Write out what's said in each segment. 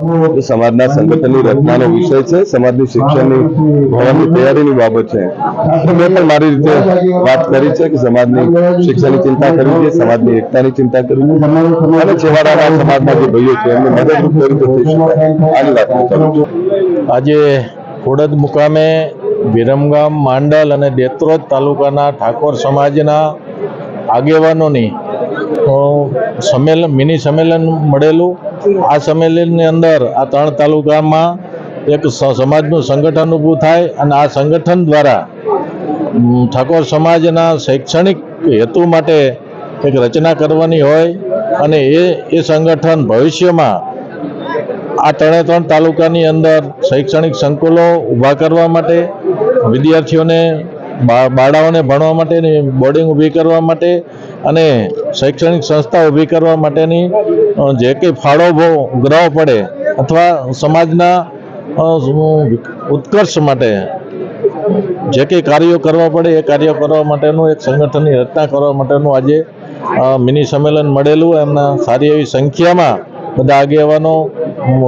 સમાજના સંગઠનની રચનાનો વિષય છે, સમાજની શિક્ષણની ભણવાની તૈયારીની બાબત છે. મેં પણ મારી રીતે વાત કરી છે કે સમાજની શિક્ષણની ચિંતા કરવી જોઈએ, સમાજની એકતાની ચિંતા કરવી જોઈએ અને છેવાડાના સમાજના જે ભાઈઓ છે એમને મદદરૂપ કઈ રીતે થઈ શકાય આની વાત કરું છું. આજે ખોડદ મુકામે વિરમગામ, માંડલ અને દેત્રોજ તાલુકાના ઠાકોર સમાજના આગેવાનોની મિની સંમેલન મળેલું. આ સંમેલનની અંદર આ 3 તાલુકામાં એક સમાજનું સંગઠન ઊભું થાય અને આ સંગઠન દ્વારા ઠાકોર સમાજના શૈક્ષણિક હેતુ માટે એક રચના કરવાની હોય અને એ સંગઠન ભવિષ્યમાં આ 3 તાલુકાની અંદર શૈક્ષણિક સંકુલો ઊભા કરવા માટે, વિદ્યાર્થીઓને બાળાઓને ભણવા માટેની બોર્ડિંગ ઊભી કરવા માટે અને શૈક્ષણિક સંસ્થા ઊભી કરવા માટેની જે કંઈ ફાળો ગ્રહ પડે અથવા સમાજના ઉત્કર્ષ માટે જે કંઈ કાર્યો કરવા પડે એ કાર્યો કરવા માટેનું એક સંગઠનની રચના કરવા માટેનું આજે મિની સંમેલન મળેલું. એમના સારી એવી સંખ્યામાં બધા આગેવાનો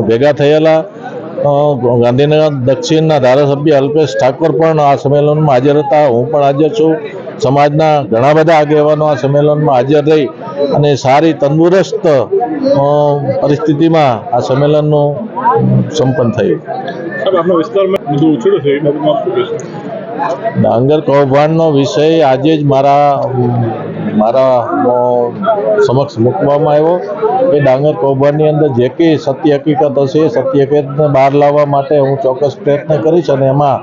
ભેગા થયેલા. ગાંધીનગર દક્ષિણના ધારાસભ્ય અલ્પેશ ઠાકોર પણ આ સંમેલનમાં હાજર હતા. હું પણ હાજર છું. સમાજના ઘણા બધા આગેવાનો આ સંમેલનમાં હાજર રહી અને સારી તંદુરસ્ત પરિસ્થિતિમાં આ સંમેલનનું સંપન્ન થયું. ડાંગર કૌભાંડનો વિષય આજે જ મારા સમક્ષ મૂકવામાં આવ્યો. એ ડાંગર કૌભાંડની અંદર જે કંઈ સત્ય હકીકત હશે એ સત્ય હકીકતને બહાર લાવવા માટે હું ચોક્કસ પ્રયત્ન કરીશ અને એમાં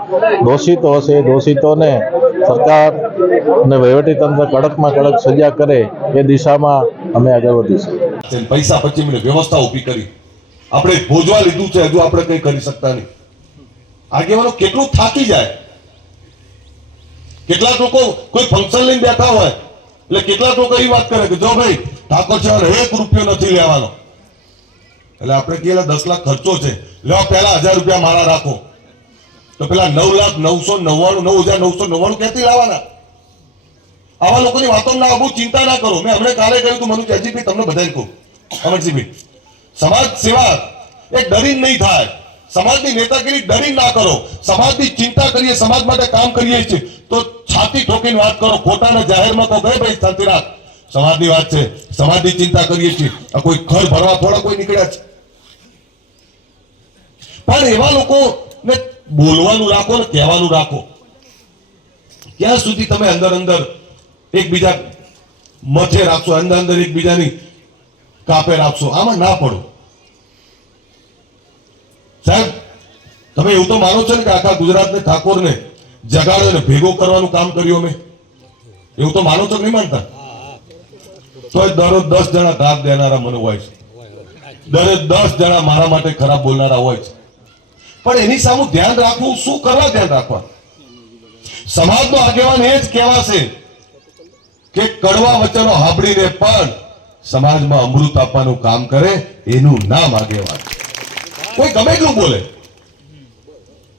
દોષિતો હશે એ દોષિતોને સરકાર અને વહીવટીતંત્ર કડકમાં કડક સજા કરે એ દિશામાં અમે આગળ વધીશું. પૈસા પછી મને વ્યવસ્થા ઊભી કરી, આપણે ભોજવા લીધું છે, હજુ આપણે કંઈ કરી શકતા નહીં. આગેવાનો કેટલું થાકી જાય. કેટલાક લોકો કોઈ ફંક્શન લઈને બેઠા હોય એટલે કેટલાક લોકો એ વાત કરે કે જો ભાઈ ઠાકોર છે 1 રૂપિયો નથી લેવાનો. એટલે આપણે કહેલા 10 લાખ ખર્ચો છે, લેવા પહેલા 1000 રૂપિયા મારા રાખો. તો પેલા 9,999,999 ક્યાંથી લાવવાના? આવા લોકોની વાતોમાં બહુ ચિંતા ના કરો. મેં હમણાં કાલે કહ્યું હતું, મનુ એજીપી તમને બધાને કહું, અમરજીભાઈ, સમાજ સેવા એ ડરીને નહીં થાય. સમાજની નેતાગીરી ડરી ના કરો. સમાજની ચિંતા કરીએ, સમાજ માટે કામ કરીએ છીએ તો છાતી ઠોકીને વાત કરો. ખોટાના જાહેરમાં કહો ભાઈ શાંતિ રાખ, સમાજની વાત છે, સમાજની ચિંતા કરીએ છીએ. આ કોઈ ઘર ભરવા થોડા કોઈ નીકળ્યા છે? પણ એવા લોકોને બોલવાનું રાખો ને કહેવાનું રાખો. ક્યાં સુધી તમે અંદર એકબીજા મથે રાખશો, અંદર એકબીજાની કાપે રાખશો? આમાં ના પડો સાહેબ. તમે એવું તો માનો છો ને કે આખા ગુજરાતને ઠાકોરને જગાડો ભેગો કરવાનું કામ કર્યું અમે? એવું તો માનો છો નહીં માનતા? તો દરરોજ 10 જણા દાબ દેનારા મને હોય છે, દરરોજ 10 જણા મારા માટે ખરાબ બોલનારા હોય છે. પણ એની સામે ધ્યાન રાખવું, શું કરવા ધ્યાન રાખવા? સમાજનો આગેવાન એ જ કહેવાશે કે કડવા વચનો સાંભળીને પણ સમાજમાં અમૃત આપવાનું કામ કરે એનું નામ આગેવાન. કોઈ ગમે એટલું બોલે,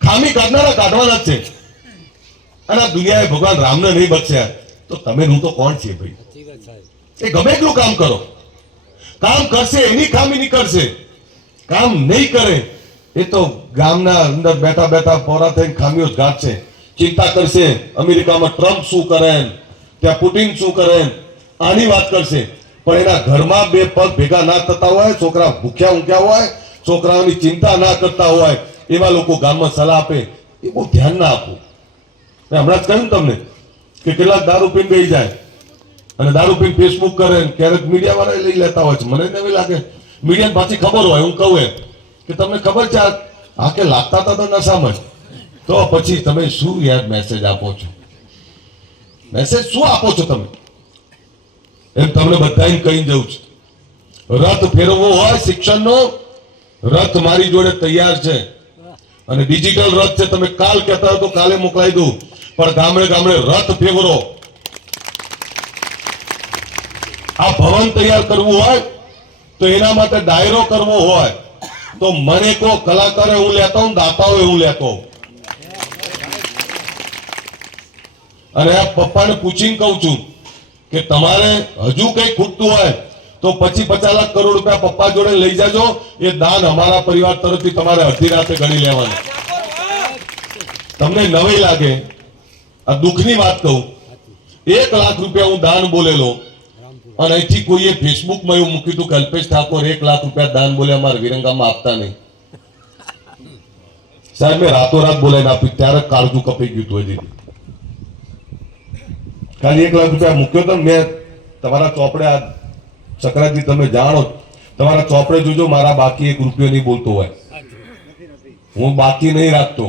ખામી કાઢનારા કાઢવાના જ છે. અને આ દુનિયાએ ભગવાન રામને નહીં બખ્શ્યા તો તમે હું તો કોણ છે ભાઈ? એ ગમે એટલું કામ કરો, કામ કરશે એની ખામી નીકળશે. કામ નહીં કરે એ તો ગામના અંદર બેઠા બેઠા પોરા થઈને ખામીઓ જ ગાંઠશે. ચિંતા કરશે અમેરિકામાં ટ્રમ્પ શું કરે, ત્યાં પુટિન શું કરે, આની વાત કરશે. પણ એના ઘરમાં 2 પગ ભેગા ના થતા હોય, છોકરા ભૂખ્યા ઊંઘ્યા હોય, છોકરાઓની ચિંતા ના કરતા હોય, એવા લોકો ગામમાં સલાહ આપે એ બહુ ધ્યાન ના આપવું. મેં હમણાં જ કહ્યું તમને કે કેટલાક દારૂ પીને બેસી જાય અને દારૂ પીને ફેસબુક કરે, ક્યારેક મીડિયા વાળા લઈ લેતા હોય છે. મને નવી લાગે મીડિયાને પાછી ખબર હોય. હું કહું કે તમને ખબર છે આ કે લાગતા હતા તો નશામાં, તો પછી તમે શું યાર મેસેજ આપો છો? મેસેજ શું આપો છો તમે? એમ તમને બધાને કહી જવું છે, રથ ફેરવવો હોય શિક્ષણનો, રથ મારી જોડે તૈયાર છે અને ડિજિટલ રથ છે. તમે કાલ કહેતા તો કાલે મોકલાઈ દઉં, પણ ગામડે ગામડે રથ ફેરવો. આ ભવન તૈયાર કરવું હોય તો એના માટે ડાયરો કરવો હોય તો મને કો કલાકારે હું લેતા હું, દાતાઓ હું લેતો હું. અને આ પપ્પાને પૂછીને કહું છું કે તમારે હજુ કઈ ખૂટતું હોય તો પછી 50 લાખ કરોડ રૂપિયા પપ્પા જોડે લઈ જાજો. એ દાન અમારા પરિવાર તરફથી તમારે અડધી રાતે ગણી લેવાનું. તમને નવાઈ લાગે, આ દુઃખની વાત કહું, 1 લાખ રૂપિયા હું દાન બોલેલો અને અહીંથી કોઈએ ફેસબુકમાં એવું મૂક્યું હતું કે અલ્પેશ ઠાકોર 1 લાખ રૂપિયા દાન બોલે અમારે વિરંગામાં આપતા નહીં. સાહેબ મેં રાતોરાત બોલાઈને આપ્યું, ત્યારે કાળજું કપાઈ ગયું હતું. હજી ખાલી 1 લાખ રૂપિયા મૂક્યો તો મેં તમારા ચોપડે, આ સકરાજી તમે જાણો, તમારા ચોપડે જોજો, મારા બાકી 1 રૂપિયો નહીં બોલતો હોય. હું બાકી નહીં રાખતો,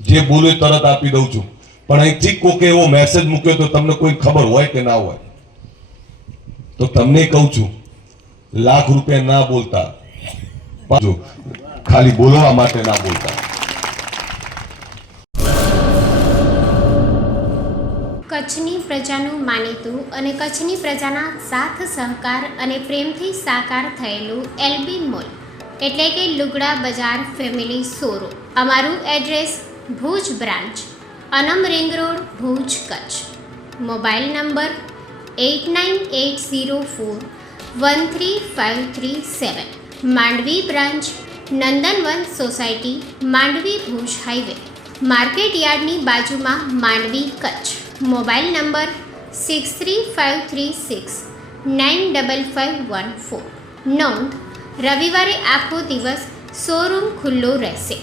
જે બોલું એ તરત આપી દઉં છું. પણ અહીંથી કોકે એવો મેસેજ મૂક્યો તો તમને કોઈ ખબર હોય કે ના હોય, તો તમને કહું છું, લાખ રૂપિયા ના બોલતા, ખાલી બોલવા માટે ના બોલતા. કચ્છની પ્રજાનું માનીતું અને કચ્છની પ્રજાના સાથ સહકાર અને પ્રેમથી સાકાર થયેલું એલબી મોલ એટલે કે લુગડા બજાર ફેમિલી શોરૂમ. અમારું address Bhuj branch, Anam ring road, Bhuj, Kutch. Mobile number 8980413537. Mandvi branch, Nandanvan society, Mandvi, Bhuj highway, market યાર્ડની બાજુમાં, માંડવી, કચ્છ. Mobile number 6353695514. નોંધ: રવિવારે આખો દિવસ શોરૂમ ખુલ્લો રહેશે.